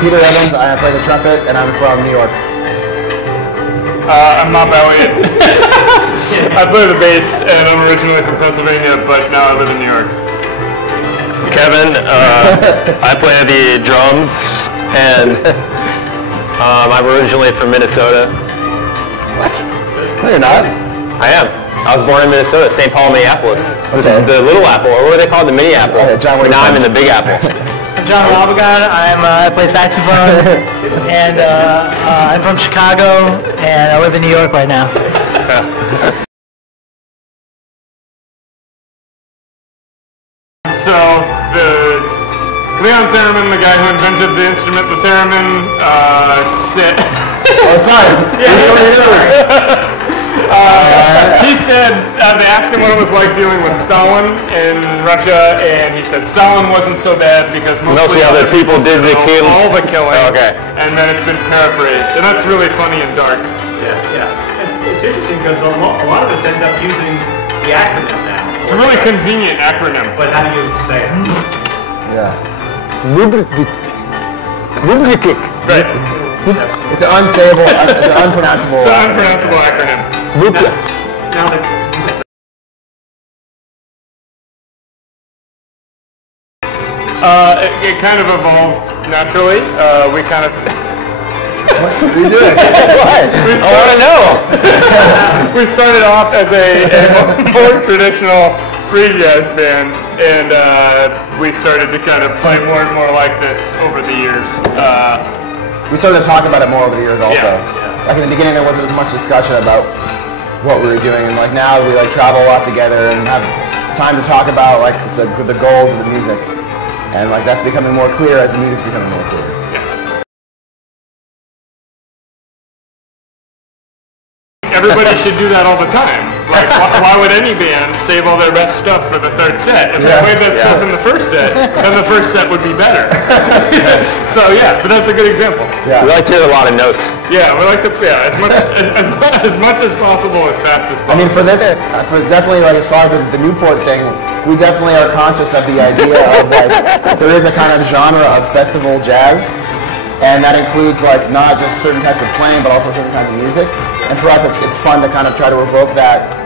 Peter Evans. I play the trumpet, and I'm from New York. I'm Mop Elliott. I play the bass, and I'm originally from Pennsylvania, but now I live in New York. Kevin, I play the drums, and I'm originally from Minnesota. What? No, you're not. I am. I was born in Minnesota, St. Paul, Minneapolis. Okay. The Little Apple, or what do they call it, the Mini Apple. John, now I'm in the Big Apple. I'm John Robigan. I play saxophone, and I'm from Chicago, and I live in New York right now. So, the Leon Theremin, the guy who invented the instrument, the theremin, said... Oh, sorry. He said, they asked him what it was like dealing with Stalin in Russia, and he said Stalin wasn't so bad because mostly other people did the killing. All the killing. Oh, okay. And then it's been paraphrased, and that's really funny and dark. Yeah. It's interesting because a lot of us end up using the acronym now. It's a really convenient acronym. But how do you say it? Yeah. Right. It's an unsayable, it's an unpronounceable. It's an unpronounceable acronym. Now it kind of evolved naturally. We kind of... What are you doing? What? I want to know. We started off as a more traditional free jazz band, and we started to kind of play more and more like this over the years. We started to talk about it more over the years also. Yeah. Like in the beginning there wasn't as much discussion about what we were doing, and like now we like travel a lot together and have time to talk about like the goals of the music. And like that's becoming more clear as the music's becoming more clear. Everybody should do that all the time. Like, why would any band save all their best stuff for the third set? If they played that stuff in the first set, then the first set would be better. So yeah, but that's a good example. Yeah. We like to hear a lot of notes. Yeah, we like to as much as possible, as fast as possible. I mean, for this, for definitely like as far as the Newport thing, we definitely are conscious of the idea of like there is a kind of genre of festival jazz. And that includes like not just certain types of playing, but also certain kinds of music. And for us, it's fun to kind of try to evoke that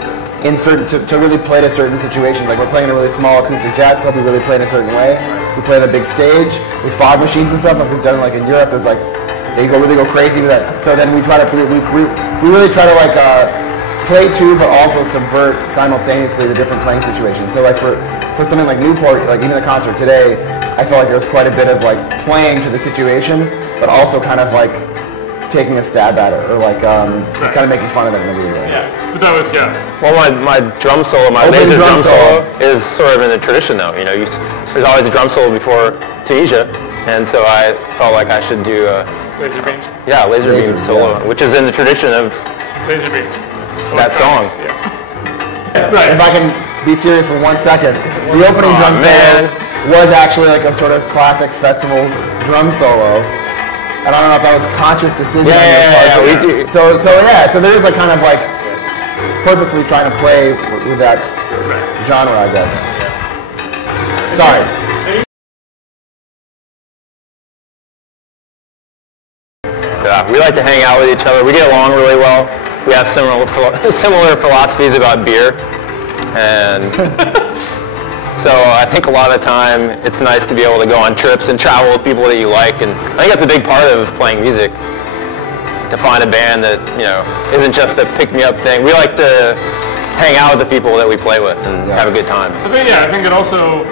in certain to really play to certain situations. Like we're playing in a really small acoustic jazz club, we really play in a certain way. We play on a big stage with fog machines and stuff, like we've done like in Europe. There's like they really go crazy with that. So then we try to we really try to like play to, but also subvert simultaneously the different playing situations. So like for something like Newport, like even the concert today, I felt like there was quite a bit of like playing to the situation, but also kind of like taking a stab at it, or like kind of making fun of it in a weird way. Yeah, but that was Well, my drum solo, my laser drum solo is sort of in the tradition though. You know, there's always a drum solo before Tunisia, and so I felt like I should do laser beams. Yeah, laser beam solo, which is in the tradition of Laser beams. that song. Yeah. Right. If I can be serious for 1 second, the opening drum solo was actually like a sort of classic festival drum solo. And I don't know if that was a conscious decision on your part. Yeah, we do. So there is like kind of like purposely trying to play with that genre, I guess. Sorry. Yeah, we like to hang out with each other. We get along really well. We have similar philosophies about beer, and so I think a lot of the time it's nice to be able to go on trips and travel with people that you like, and I think that's a big part of playing music. To find a band that isn't just a pick-me-up thing. We like to hang out with the people that we play with and have a good time. I think it also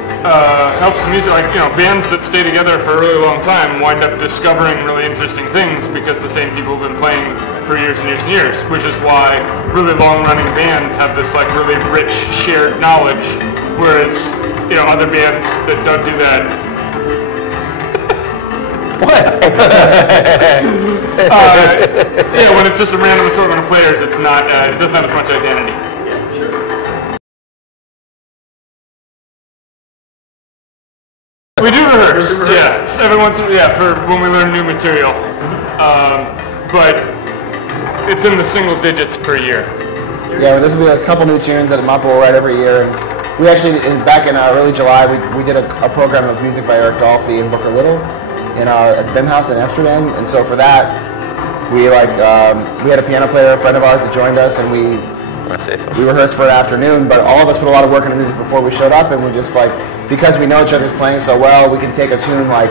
helps the music, like, bands that stay together for a really long time wind up discovering really interesting things because the same people have been playing for years and years and years, which is why really long-running bands have this like really rich shared knowledge, whereas, other bands that don't do that. What? When it's just a random assortment of players, it's not, it doesn't have as much identity. We do rehearse, every once in for when we learn new material, but it's in the single digits per year. Yeah, there's gonna be a couple new tunes that MOP will write every year, and we actually back in early July we did a program of music by Eric Dolphy and Booker Little, at the BIM House in Amsterdam, and so for that, we had a piano player, a friend of ours that joined us, and we rehearsed for an afternoon. But all of us put a lot of work into music before we showed up, and we just because we know each other's playing so well, we can take a tune like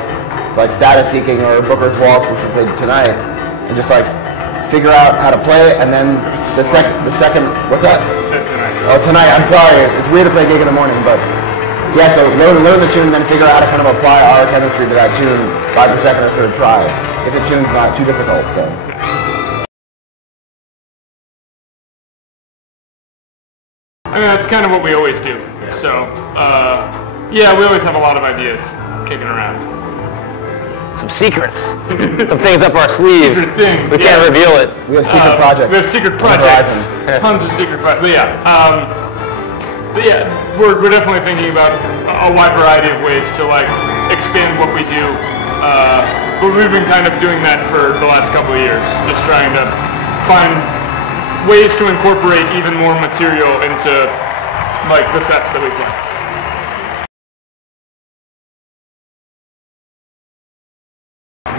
Status Seeking or Booker's Waltz, which we played tonight, and just figure out how to play it, and then the second, what's that? Oh, tonight, I'm sorry. It's weird to play a gig in the morning, but yeah, so learn the tune and then figure out how to kind of apply our chemistry to that tune by the second or third try, if the tune's not too difficult, so. I mean, that's kind of what we always do. So, yeah, we always have a lot of ideas kicking around. Some secrets. Some things up our sleeve. Secret things. We can't reveal it. We have secret projects. We have secret projects. Tons of secret projects. But yeah, we're definitely thinking about a wide variety of ways to expand what we do. But we've been kind of doing that for the last couple of years, just trying to find ways to incorporate even more material into the sets that we play.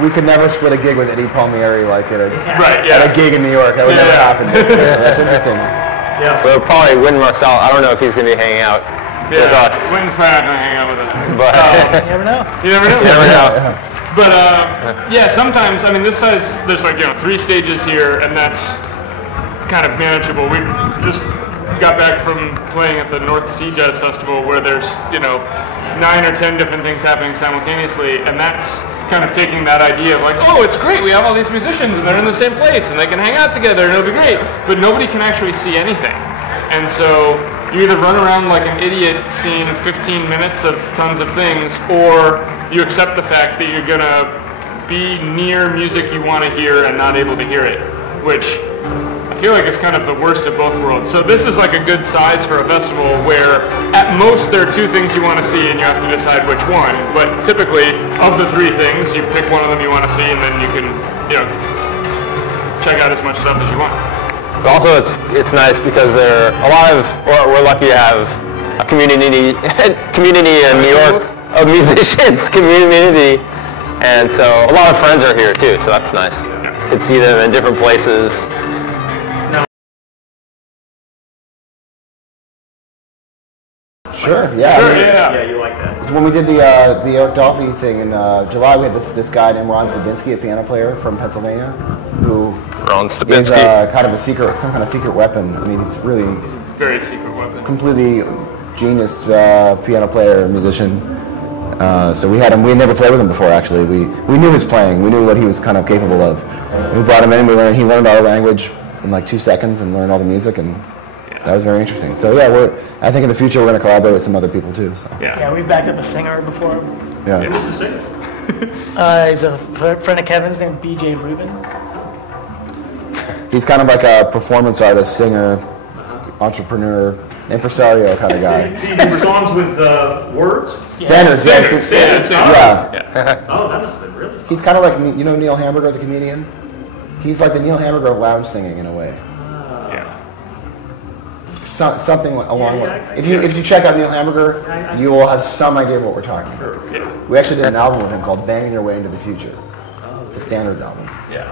We could never split a gig with Eddie Palmieri at a gig in New York. That would never happen. That's interesting. Yeah. So probably Wynn Marcel. I don't know if he's going to be hanging out with us. Wynn's probably not going to hang out with us. But You never know. You never know. you never know. But yeah, sometimes there's 3 stages here, and that's kind of manageable. We just got back from playing at the North Sea Jazz Festival, where there's 9 or 10 different things happening simultaneously, and that's kind of taking that idea of oh, it's great, we have all these musicians and they're in the same place and they can hang out together and it'll be great, but nobody can actually see anything. And so you either run around like an idiot seeing 15 minutes of tons of things, or you accept the fact that you're gonna be near music you want to hear and not able to hear it, which I feel like is kind of the worst of both worlds. So this is like a good size for a festival where at most there are 2 things you want to see and you have to decide which one, but typically of the 3 things you pick one of them you want to see, and then you can check out as much stuff as you want. But also it's nice because there are a lot of, or we're lucky to have a community in New York of musicians, community, and so a lot of friends are here too, so that's nice. You can see them in different places. Sure, yeah. Yeah, you like that. When we did the Eric Dolphy thing in July, we had this guy named Ron Stabinsky, a piano player from Pennsylvania, who is kind of some kind of secret weapon. I mean, he's really very secret weapon. Completely genius piano player and musician. So we had him. We had never played with him before, actually. We knew his playing. We knew what he was kind of capable of. We brought him in. He learned our language in like 2 seconds and learned all the music, and that was very interesting. So yeah, I think in the future we're going to collaborate with some other people too. So. Yeah, we've backed up a singer before. Yeah. Who's the singer? He's a friend of Kevin's named B.J. Rubin. He's kind of like a performance artist, singer, entrepreneur, impresario kind of guy. Do you do songs with words? Standards. Yeah. Oh, that must have been really fun. He's kind of like, Neil Hamburger, the comedian? He's like the Neil Hamburger of lounge singing in a way. Something along with. If you check out Neil Hamburger, you will have some idea of what we're talking about. Yeah. We actually did an album with him called "Banging Your Way into the Future." It's a Standards album. Yeah.